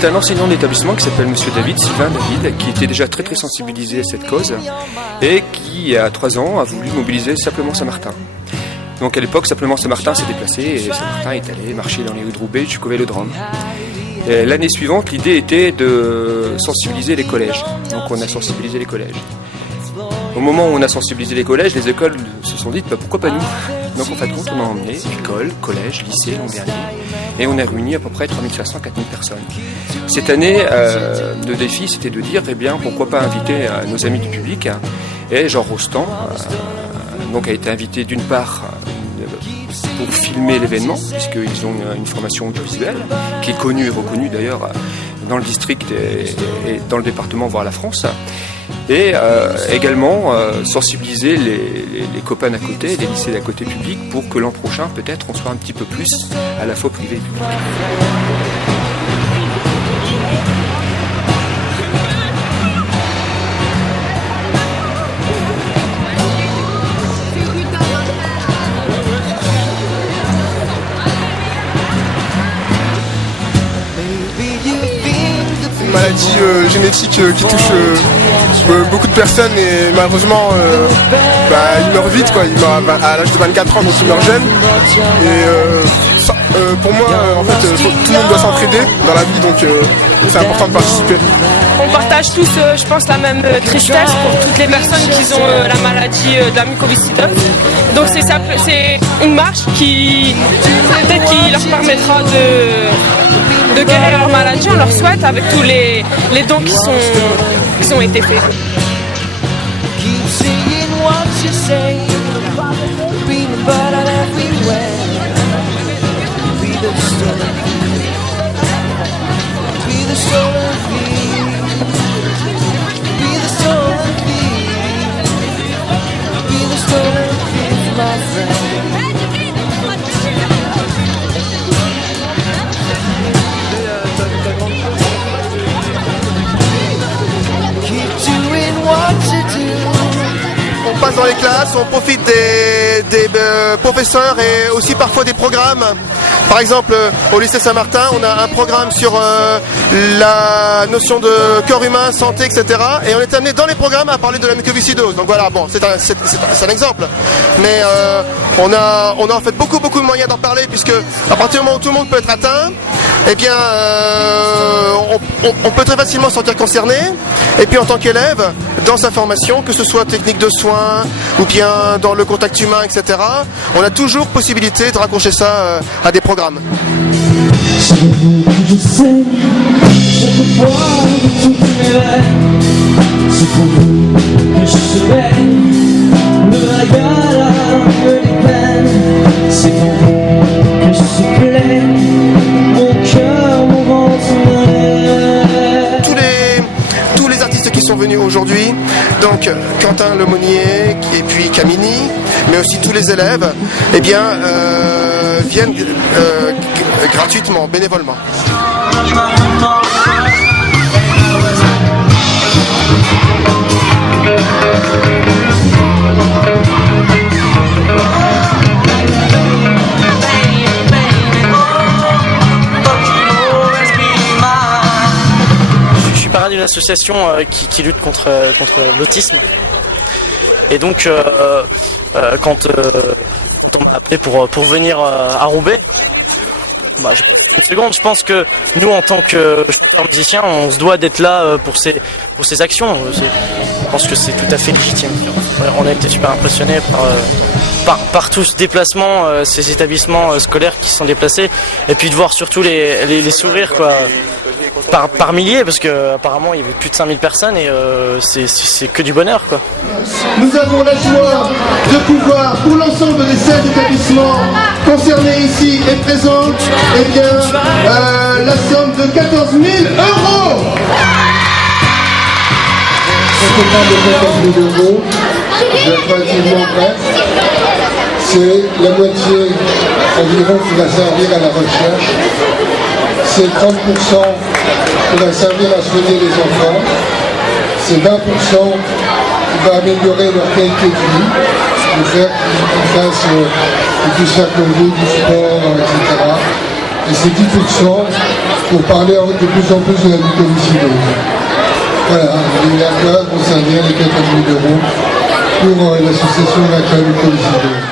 c'est un enseignant d'établissement qui s'appelle Monsieur David, Sylvain David, qui était déjà très sensibilisé à cette cause et qui, à 3 ans, a voulu mobiliser Simplement Saint-Martin. Donc à l'époque, Simplement Saint-Martin s'est déplacé et Saint-Martin est allé marcher dans les rues de Roubaix jusqu'au Vélodrome. L'année suivante, l'idée était de sensibiliser les collèges. Donc on a sensibilisé les collèges. Au moment où on a sensibilisé les collèges, les écoles se sont dites pourquoi pas nous. Donc en fin de compte, on a emmené écoles, collèges, lycées l'an dernier et on a réuni à peu près 3500 à 4000 personnes. Cette année, le défi c'était de dire pourquoi pas inviter nos amis du public et Jean Rostand donc a été invité d'une part pour filmer l'événement, puisqu'ils ont une formation audiovisuelle qui est connue et reconnue d'ailleurs dans le district et dans le département, voire la France, et également sensibiliser les copains d'à côté, les lycées d'à côté publics, pour que l'an prochain peut-être on soit un petit peu plus à la fois privé et public. Maladie génétique qui touche beaucoup de personnes et malheureusement il meurt vite quoi. Il meurt à l'âge de 24 ans, donc il meurt jeune. Et pour moi en fait tout le monde doit s'entraider dans la vie, donc c'est important de participer. On partage tous je pense la même tristesse pour toutes les personnes qui ont la maladie de la mucoviscidose. Donc c'est une marche qui peut-être qui leur permettra de guérir leur maladie, on leur souhaite, avec tous les dons qui ont été faits. On passe dans les classes, on profite des professeurs et aussi parfois des programmes. Par exemple, au lycée Saint-Martin, on a un programme sur la notion de corps humain, santé, etc. Et on est amené dans les programmes à parler de la mucoviscidose. Donc voilà, bon, c'est un exemple. Mais on a en fait beaucoup de moyens d'en parler, puisque à partir du moment où tout le monde peut être atteint, eh bien, on peut très facilement se sentir concerné. Et puis en tant qu'élève, dans sa formation, que ce soit technique de soins ou bien dans le contact humain, etc., on a toujours possibilité de raccrocher ça à des programmes. Tous les artistes qui sont venus aujourd'hui, donc Quentin Lemonnier et puis Camini, mais aussi tous les élèves, eh bien, viennent gratuitement, bénévolement. Je suis parrain d'une association qui lutte contre l'autisme. Et donc, quand on m'a appelé pour venir à Roubaix, une seconde, je pense que nous, en tant que musiciens, on se doit d'être là pour ces actions. Je pense que c'est tout à fait légitime. On a été super impressionnés par tout ce déplacement, ces établissements scolaires qui se sont déplacés, et puis de voir surtout les sourires quoi, par milliers, parce qu'apparemment il y avait plus de 5000 personnes et c'est que du bonheur quoi. Nous avons la joie de pouvoir, pour l'ensemble des 7 établissements concernés ici et présents, eh bien, la somme de 14 000 €. Ce total de 14 000 €, je vais être relativement bref, c'est la moitié environ qui va servir à la recherche, c'est 30% qui va servir à soigner les enfants, c'est 20% qui va améliorer leur qualité de vie, pour faire qu'ils puissent faire comme vous, du sport, etc. Et c'est 10% pour parler de plus en plus de la mucoviscidose. Voilà, les ACA vont servir les 14 000 € pour l'association ACA mucoviscidose.